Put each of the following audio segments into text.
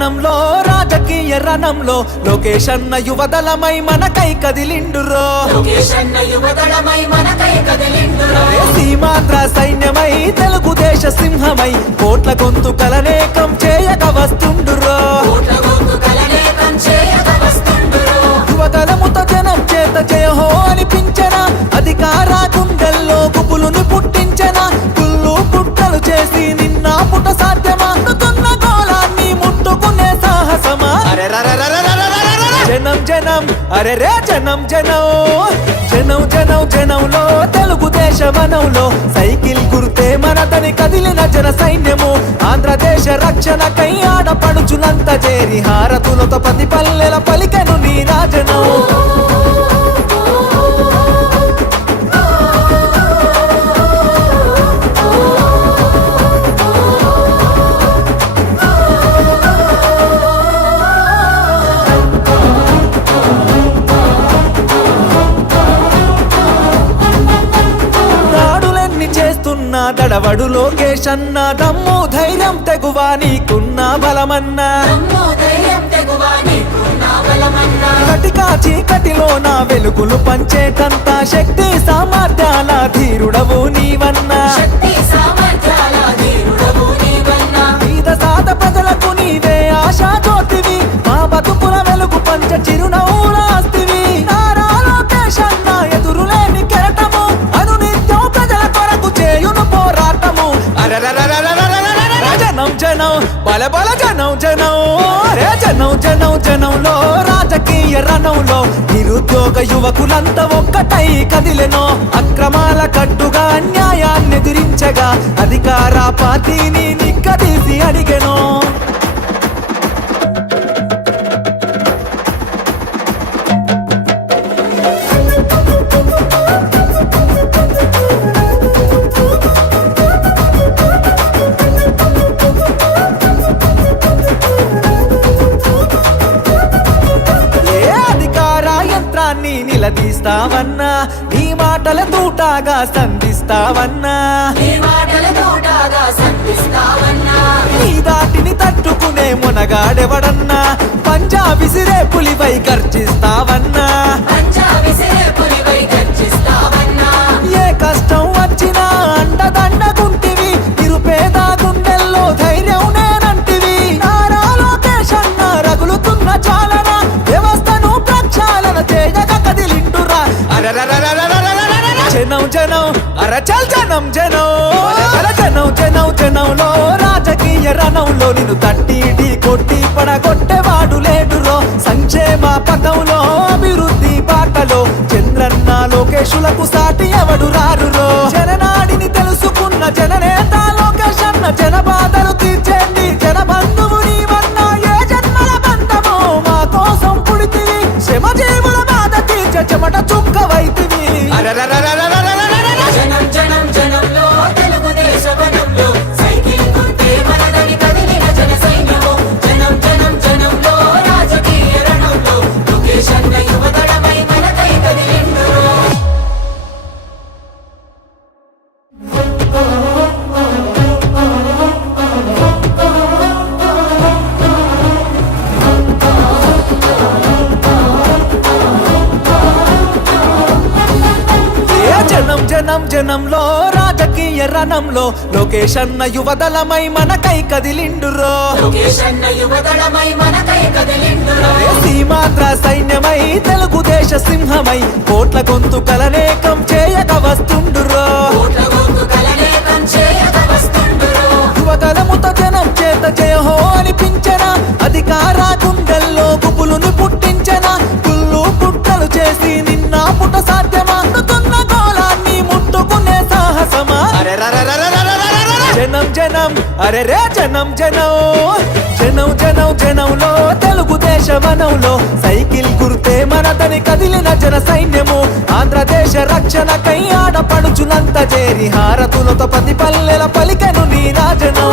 జనంలో రాజకీయ రణంలో లోకేష్ అన్న యువదళమై మనకై కదిలిండురో సీమాంధ్ర సైన్యమై తెలుగుదేశ సింహమై కోట్ల గొంతుకలనేకం చేయక వస్తుండురో యువదళముతో జనం చేత జయహో అనిపించన అధికార గుండెల్లో గుబులుని పుట్టించన కుళ్ళు కుట్రలు చేసి నిన్న పుట సాధ్యమా గోళాన్ని ముట్టుకునే సాహసమా జనం జనం అరే రే జనం జనం జనం జనం జనంలో తెలుగుదేశ వనంలో సైకిల్ గుర్తే మనదని కదిలిన జన సైన్యము ఆంధ్రదేశ రక్షణకై ఆడపడుచులంత చేరి హారతులతో ప్రతి పల్లెల పలికెను నీ రాజనం దడవడు లోకేష్ అన్న దమ్ము ధైర్యం తెగువా నీకున్న బలమన్నా కటికా చీకటిలో నా వెలుగులు పంచేటంత శక్తి సామర్థ్యాల ధీరుడవు నీవన్నా పేద సాద ప్రజలకు నీవే ఆశా జ్యోతివి మా బతుకుల వెలుగు పంచ చిరునవ్వులాస్తివి నారా లోకేష్ అన్న ఎదురులేని కెరటము అనునిత్యం ప్రజల కొరకు చేయును పోరాటము జనం జనం బల బల జనం జనం రే జనం జనం జనంలో రాజకీయ రణంలో నిరుద్యోగ యువకులంతా ఒక్కటై కదిలెనో అక్రమాల కట్టుగా అన్యాయాన్ని ఎదిరించగా అధికార పార్టీని నిక్కదీసి అడిగెనో నిలదీస్తావన్నా నీ మాటల తూటాగా సంధిస్తావన్నా నీ దాటిని తట్టుకునే మునగాడెవడన్నా పంజా విసిరే పులిపై గర్జిస్తావన్నా ఏ కష్టం వచ్చినా అండదండగుంటివి నిరుపేద గుండెల్లో ధైర్యం నేనంటివి నారా లోకేష్ అన్న రగులుతున్న చాలన వ్యవస్థను ప్రక్షాళన చేయగా కదిలిండురా జనం జనం అరచల్ జనం జనం జనం జనం జనంలో రాజకీయ రణంలో నిన్ను తట్టి కొట్టి పడగొట్టేవాడు లేడురో సంక్షేమ పథంలో అభివృద్ధి బాటలో చంద్రన్న లోకేశులకు సాటి ఎవడు రారురో జననాడిని తెలుసుకున్న జననేత లోకేష్ అన్న జన బాధలు తీర్చేండి జన బంధువు నీవన్నా ఏ జన్మల బంధమో మా కోసం పుడితివి శ్రమ జీవుల బాధ తీర్చ చెమట చుక్కవైతివి జనం జనం జనంలో తెలుగుదేశ వనంలో సైకిల్ గుర్తే మనదని కదిలిన జన సైన్యము జనం జనం జనంలో రాజకీయ రణంలో లోకేష్ అన్న యువదళమై మనకై కదిలిండురో జనం జనం జనంలో రాజకీయ రణంలో లోకేష్ అన్న యువదళమై మనకై కదిలిండురో సీమాంధ్ర సైన్యమై తెలుగుదేశ సింహమై కోట్ల గొంతుకలనేకం చేయక వస్తుండురో యువదళముతో జనం చేత జయహో అనిపించన అధికార గుండెల్లో గుబులుని పుట్టించన కుళ్ళు కుట్రలు చేసి నిన్న పుట సాధ్యమా గోళాన్ని ముట్టుకునే సాహసమా జనం జనం అరే రే జనం జనం జనం జనం జనంలో తెలుగుదేశ వనంలో సైకిల్ గుర్తే మనదని కదిలిన జన సైన్యము ఆంధ్రదేశ రక్షణకై ఆడపడుచులంత చేరి హారతులతో ప్రతి పల్లెల పలికెను నీ రాజనం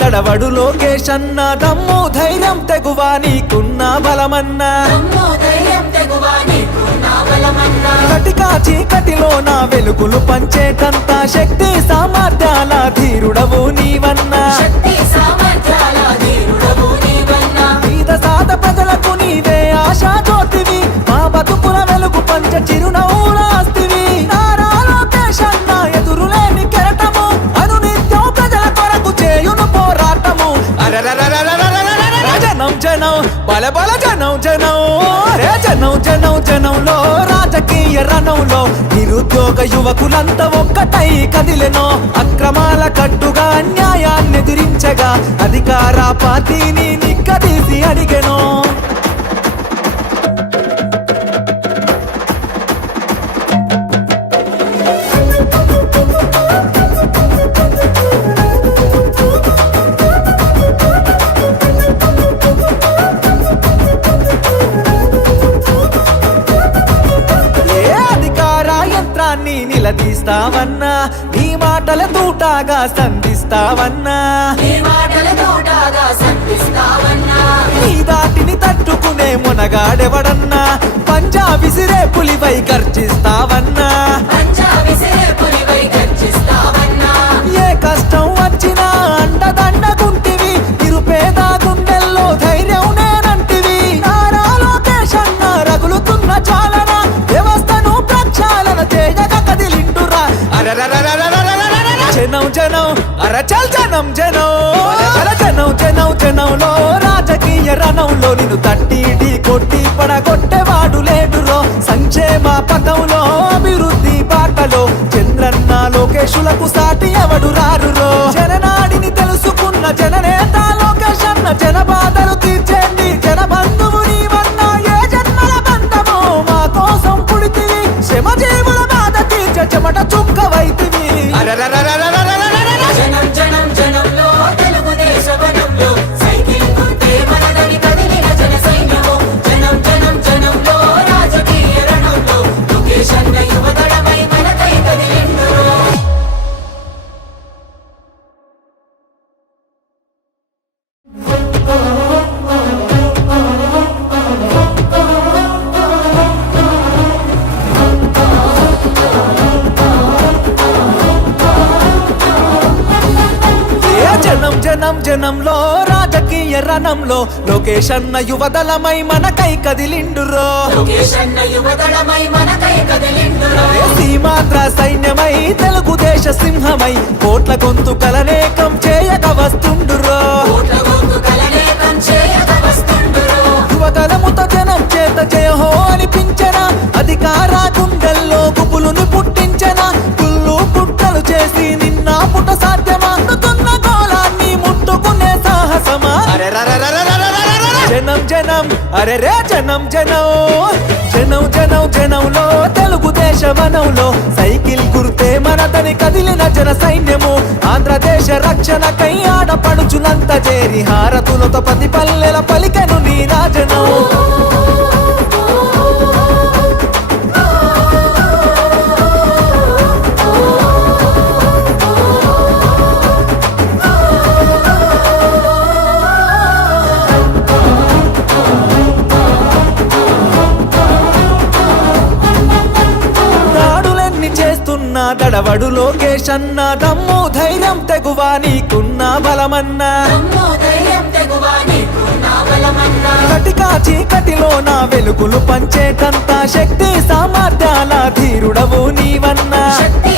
దడవడు లోకేష్ అన్న దమ్ము ధైర్యం తెగువా నీకున్న బలమన్నా దమ్ము ధైర్యం తెగువా నీకున్న బలమన్నా కటికా చీకటిలో నా వెలుగులు పంచేటంత శక్తి సామర్థ్యాల ధీరుడవు నీవన్నా శక్తి సామర్థ్యాల ధీరుడవు నీవన్నా పేద సాద ప్రజలకు నీవే ఆశా జ్యోతివి మా బతుకుల వెలుగు పంచ చిరునవ్వులాస్తివి నారా లోకేష్ అన్న ఎదురులేని కెరటము అనునిత్యం ప్రజల కొరకు చేయును పోరాటము అరెరెరెరెరెరెరెరెరెరె. జనం జనం బల బల జనం జనం రే జనం జనం జనంలో రాజకీయ రణంలో నిరుద్యోగ యువకులంతా ఒక్కటై కదిలెనో అక్రమాల కట్టుగా అన్యాయాన్ని ఎదిరించగా అధికార పార్టీని నిక్కదీసి అడిగెనో ఏ అధికార యంత్రాన్ని నిలదీస్తావన్నా నీ మాటల తూటాగా సంధిస్తావన్నా నీ మాటల తోటగా సంధిస్తావన్నా నీ దాటిని తట్టుకునే మునగాడెవడన్నా పంజా విసిరే పులిపై గర్జిస్తావన్నా పంజా విసిరే పులిపై గర్జిస్తావన్నా ఏ కష్టం వచ్చినా అండదండగుంటివి నిరుపేద గుండెల్లో ధైర్యం నేనంటివి నారా లోకేష్ అన్న రగులుతున్న చాలన వ్యవస్థను ప్రక్షాళన చేయగా కదిలిండురా అరెరెరెరెరెరెరెరెరెరె. జనం జనం అరచల్ జనం జనం అర జనం జనం జనంలో రాజకీయ రణంలో నిన్ను తట్టి ఢీ కొట్టి పడగొట్టేవాడు లేడురో సంక్షేమ పథంలో అభివృద్ధి బాటలో చంద్రన్న లోకేశులకు సాటి ఎవడు రారురో జననాడిని తెలుసుకున్న జననేత లోకేష్ అన్న జన బాధలు తీర్చేండి జన బంధువు నీవన్నా ఏ జన్మల బంధమో మా కోసం పుడితివి శ్రమ జీవుల బాధ తీర్చ చెమట చుక్కవైతివి అరెరెరెరెరెరెరెరెరె. జనం జనం జనంలో తెలుగుదేశ వనంలో సైకిల్ గుర్తే మనదని కదిలిన జన సైన్యము జనం జనం జనంలో రాజకీయ రణంలో లోకేష్ అన్న యువదళమై మనకై కదిలిండురో ఏ జనం జనం జనంలో రాజకీయ రణంలో లోకేష్ అన్న యువదళమై మనకై కదిలిండురో లోకేష్ అన్న యువదళమై మనకై కదిలిండురో సీమాంధ్ర సైన్యమై తెలుగుదేశ సింహమై కోట్ల గొంతుకలనేకం చేయక వస్తుండురో కోట్ల గొంతు కలనేకం చేయక వస్తుండురో యువతలముతో జనం చేత జయహో అనిపించన అధికార గుండెల్లో గుబులుని పుట్టించన కుళ్ళు పుట్టలు చేసి నిన్న పుట సాధ్యమా అందుతున్న గోళాన్ని ముట్టుకునే సాహసమా జనం జనం అరే రే జనం జనం జనం జనం జనంలో తెలుగుదేశ వనంలో సైకిల్ గుర్తే మనదని కదిలిన జన సైన్యము ఆంధ్రదేశ రక్షణకై ఆడపడుచులంత చేరి హారతులతో పది పల్లెల పలికెను నీ రాజనం దాడులెన్ని చేస్తున్నా దడవడు లోకేష్ అన్న దమ్ము ధైర్యం తెగువా నీకున్న బలమన్నా దమ్ము ధైర్యం తెగువా నీకున్న బలమన్నా కటికా చీకటిలో నా వెలుగులు పంచేటంత శక్తి సామర్థ్యాల ధీరుడవు నీవన్నా శక్తి